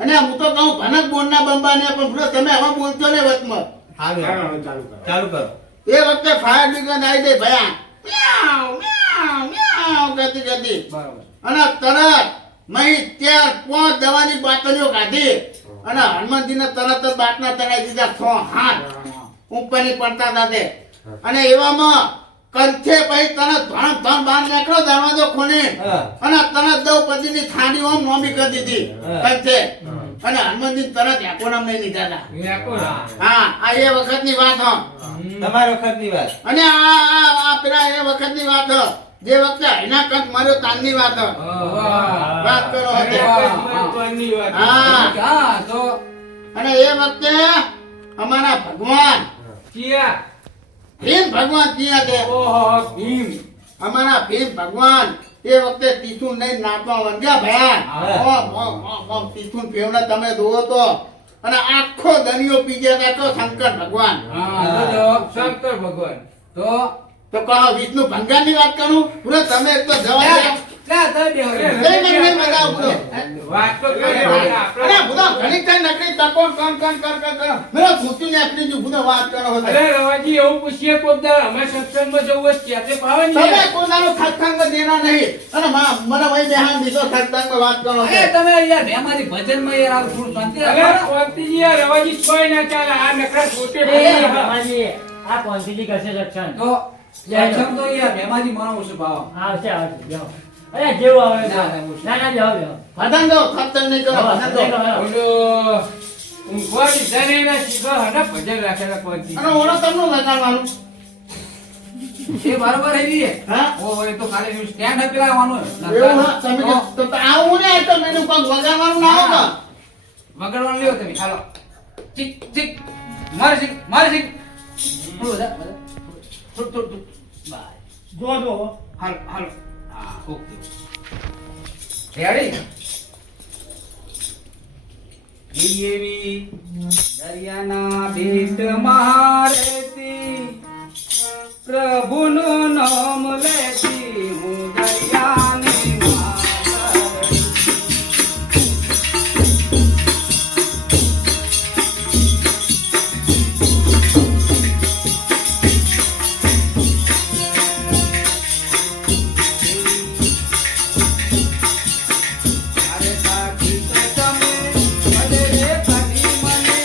અને હું તો કહું ભનક બોલના બંબાને પણ ભૂલો તમે હવે બોલતો ને વચમાં. ચાલુ કરો. એ વખતે ફાયર બ્રિગેડ આવી ગઈ ભયા. મ્યાઉ, મ્યાઉ, મ્યાઉ કરતી. બરાબર. અને તરત મહી ત્યાર 5 દવાની બાટલીઓ કાઢી અને હનુમાનજીને તરત જ બાટલા તરાઈ દીધા 6 હાથ ઉપરની પડતા હતા તે. અને એવામાં કંઠે પછી તરત ધણ બહાર નીકળો દરવાજો ખોલી હા. અને તરત દ્રૌપદીની થાળી ઓમ નોમી કરી દીધી હા. કંઠે. અને હનુમાનજી તરત એકોનામ નહીં લીધા હતા. યાકો ના. હા આ એ વખતની વાત હો. તમારી વખતની વાત. અને આ પેલા એ વખતની વાત હો. જે વખતે હૈના કંઠ માર્યો તાનની વાત હો. વાત કરો અરે, હતી. મહત્વની વાત. હા. હા તો અને એ વખતે અમારા ભગવાન કિયા. ભીમ ભગવાન ત્યાં છે. ઓહો, ભીમ. અમારા ભીમ ભગવાન એ વખતે તીથું નહીં નાચવા વંદ્યા ભયા. ઓમ તીથું ફેવડા તમે જોવો તો અને આખો દરિયો પી ગયા તો શંકર ભગવાન. હા તો શંકર ભગવાન. તો તો કહો વિષ્ણુ ભંગાર ની વાત કરું પૂરો તમે એક તો જવાબ ના તમે બેહો. લઈ મને નહીં મજા પૂરો. વાત તો કરે અરે આપણે. ભૂલો ઘણી કઈ નકરી તકો કર મેરો ભૂતું ને આખરી જો ભૂલો વાત કરો હતો. અરે રવાજી એવું પૂછીએ કોક દાડો અમે સત્સંગમાં જવું હોય ક્યાંથી ફાવે ને? તમે કોનાનો ખતખંગ દેના નહીં અને મને વહી બેહાન દીધો ખતખંગ વાત કરો છો. અરે તમે યાર અમારી ભજનમાં યાર આવું થોડું શાંતિ અરે રાખો. કોંતીજી, આ રવાજી કોઈ ના ચાલે. આ નકરા પોતે એ, પોતે. આ કોન્ટીજી કરશે સક્ષમ તો સક્ષમ તો યાર મેમાજી મને ઓછું ભાવ. આવશે જાઓ. અરે જેવું આવે ના, ના, ઓછું. ના જાઓ. ભજન દો ખતખંગ નહીં કરો ભજન દો. ઓલો ઊંઘવા લીધા ને એના શીખવા હને ભજન રાખેલા કોંતી. અને ઓલો તમને લગાડવાનું એ બરાબર હે ઈ. હા ઓ એ તો ખાલી સ્ટેન્ડ આપેલા આવવાનું. એવું હા તમે તો આવું ને તો મેનું પગ વગાડવાનું ના આવે વગડવાનું લ્યો તમે હાલો. ચીક માર ચીક થોડું બધા થોડું બસ જો હાલો હા ઓકે રેડી એવી દરિયાના બેટ મારેતી પ્રભુનું નામ લેતી હું દરિયાની મારે. અરે સાથી તો તમે ભલે રે ભલી મને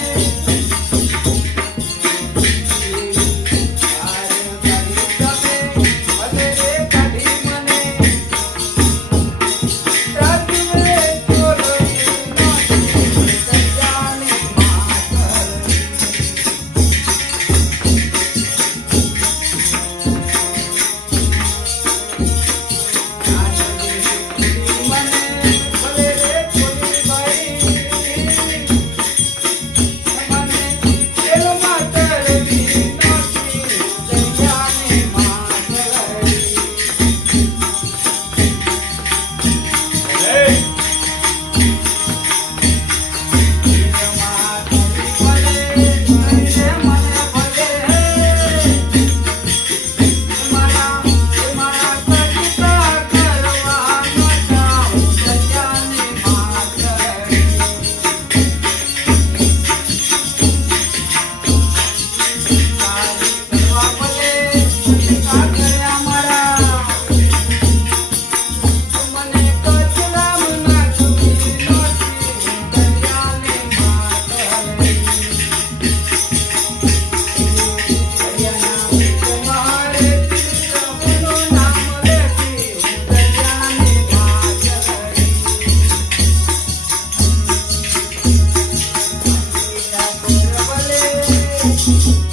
છે